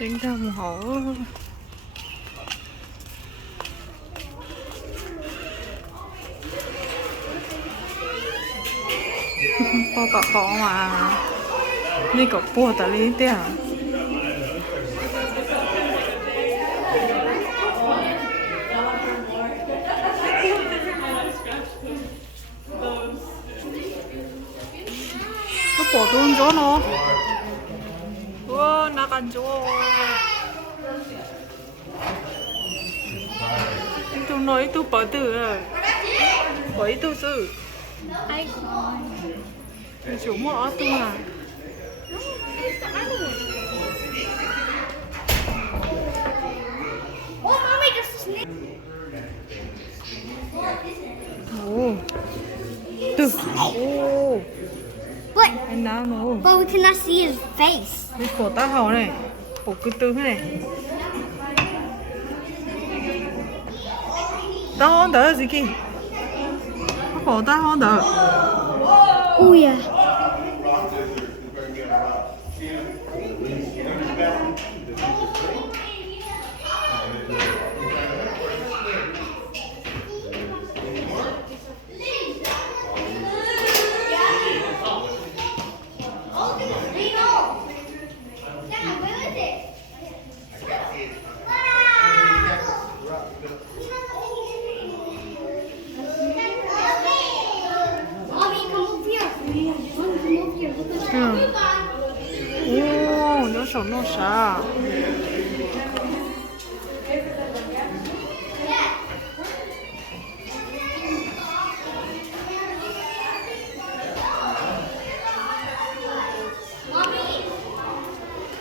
Đến thăm hổ. Bao cả khó mà. Đi có bùa ta lý tiền. Có bùa tuôn gió nó. Wow, 나간줘. Tôi nói tôi bỏ từ rồi. Bởi tôi sự. Ai không? Tôi chủ mở tôi à. Ồ. Từ. Ồ. But, Anh nào nó. but we cannot see his face. Cái cổ ta hầu này. Cổ cứ tư thế này. Ta không đỡ gì kì. Cổ ta không đỡ. Oh yeah. Ồ, nó sống nó sao?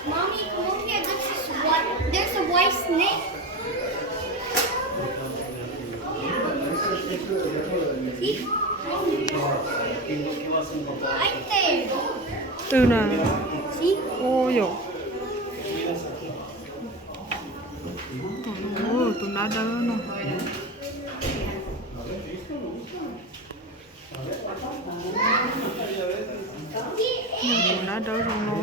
Mommy, come over here. There's a white snake. See? Right there. Từ nào? See? Ôi dồi. Ôi, tôi đã đỡ nó. Tôi đã đỡ rồi nó.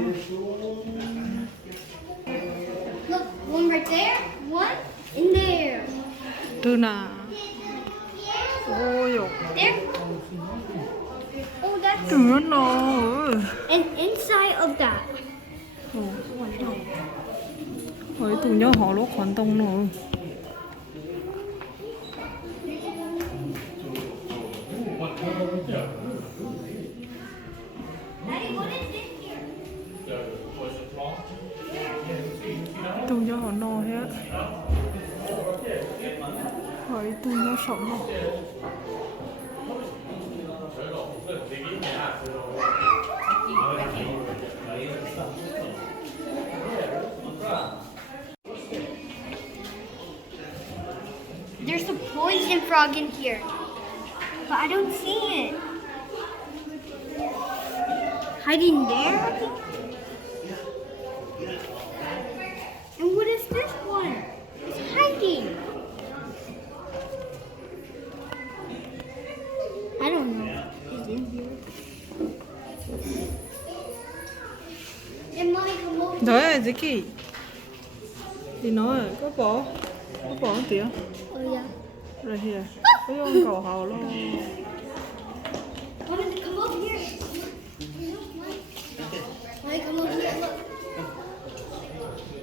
Look, one right there, one in there. Từ nào? Ôi dồi. There. Oh, that's. Từ nó. And inside of that. Ồ. Ôi, tôi nhớ họ lúc hoạt động nó. Daddy, what is in here? Tôi nhớ họ no hết. Ôi, tôi nhớ sống nó. There's a poison frog in here, but I don't see it. Hiding there, I think? And what is this one? It's hiding. I don't know. It's in here. And Mommy, come over. Đó là gì kì? Thì nói rồi, có bỏ một tí không? Oh yeah. Right here. Có con cầu hầu luôn. Mommy, come over here. Mommy, come over here. Look.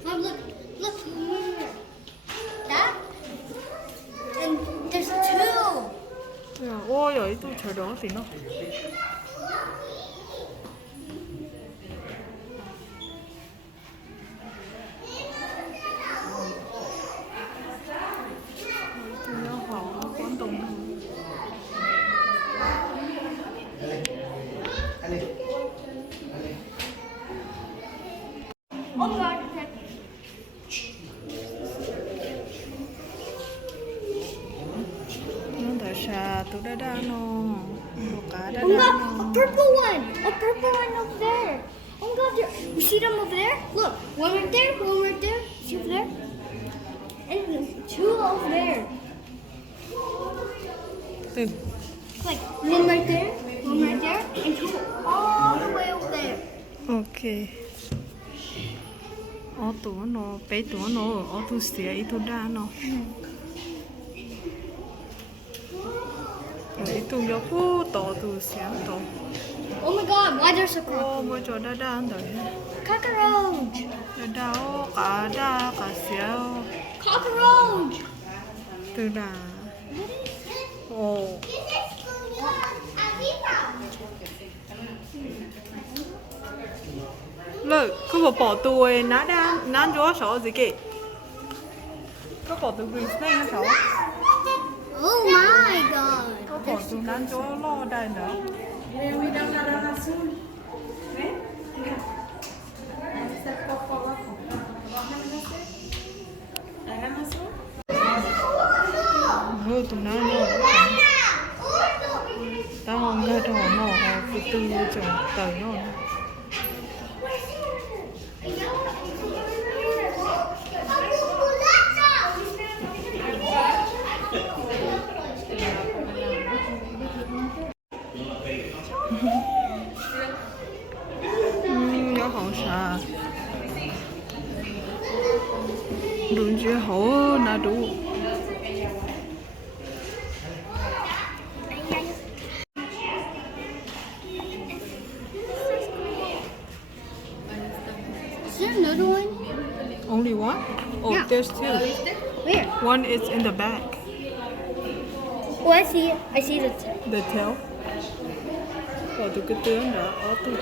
Mom, look. Look. Come over here. That. And there's two. Ôi giời, tôi chờ đó thì nó. Tôi nhớ họ quán tùng. Oh God. Nó tại sao tôi đã nó. Một cá đã Oh God, nó. a purple one. A purple one over there. Oh God, you see them over there? Look, one right there, one right there. See over there? And two over there. Từ. Like one right there, and two all the way over there. Ok. ở tủ nó bé tủ nó ở tủ xía ít tủ đa nó ít tủ nhỏ phú to tủ xía to Oh my god, why there's a ô cockroach? mỗi chỗ đa đa ăn đấy Cockroach! đa đa cả xía Cockroach! từ đà ồ lợi cứ bỏ tủ ấy nãy đa nãy chỗ số gì kì cứ bỏ tủ green snake nó số Oh my god! cứ bỏ tủ nãy chỗ lo đây nữa rồi tụi nó tao không nghe đâu nó phụ tư chồng tới nó nó không sợ đúng chứ hổ là đủ Is there another one? only one oh Yeah. there's two Where? one is in the back Oh, I see it. I see the tail. the tail còn tụi cái tướng đó ở tụi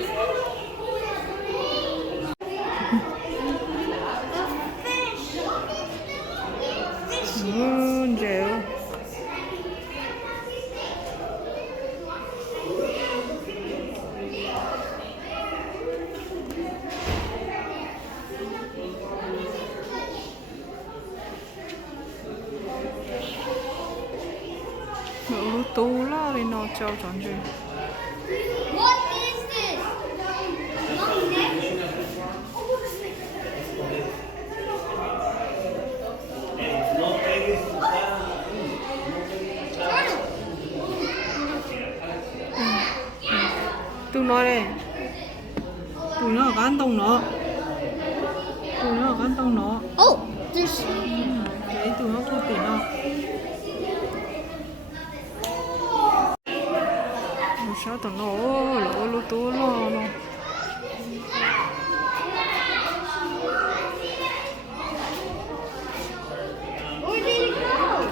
dẻo nó tu la thì nó trao chọn gì What is this? Long neck? tụi nó đây tụi nó ở cái tông nó tụi nó ở cái tông nó Oh, there's. đấy tụi nó thu tiền nó sao tụi nó lỗ lỗ tú nó Where did it go?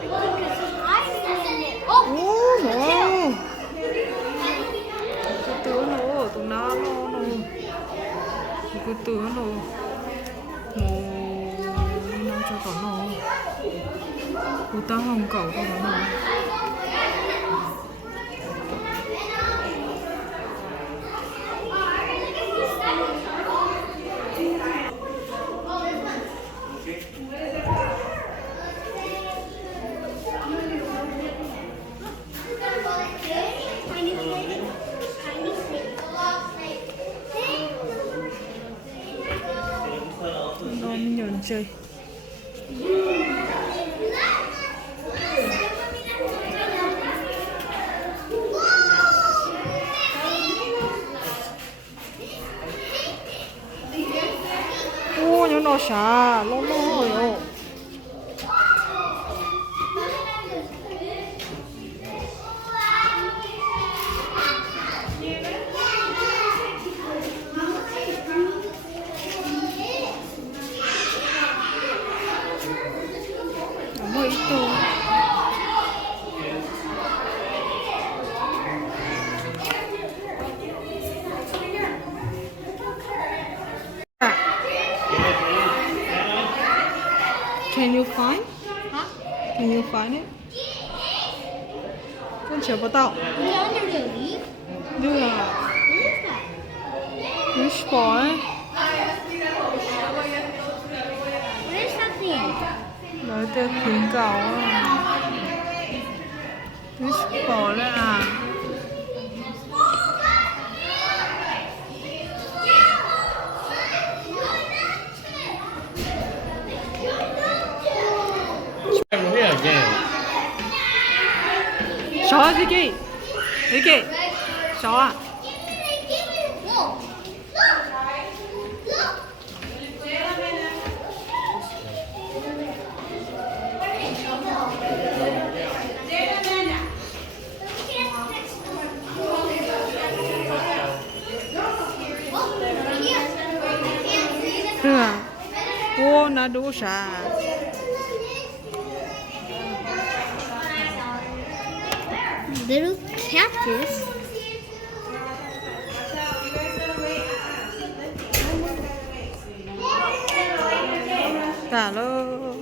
Because there's ice in it. Oh, ô the tail. cái tướng nó tụi nó cái tướng nó nó cho tụi nó tụi tao không cầu tụi nó nó nhờn chơi ô nhớ nó xả lo rồi 뭐 있어 Can you find? Huh? Can you find it? con chờ bắt đầu Is it under the leaf? đưa là What is that? fish boy What is happening? nói tên khuyến cáo fish boy đấy à I'm here again. Saw Vicky. Vicky. Saw. Whoa! Look! tornadosha. Little cactus. Hello.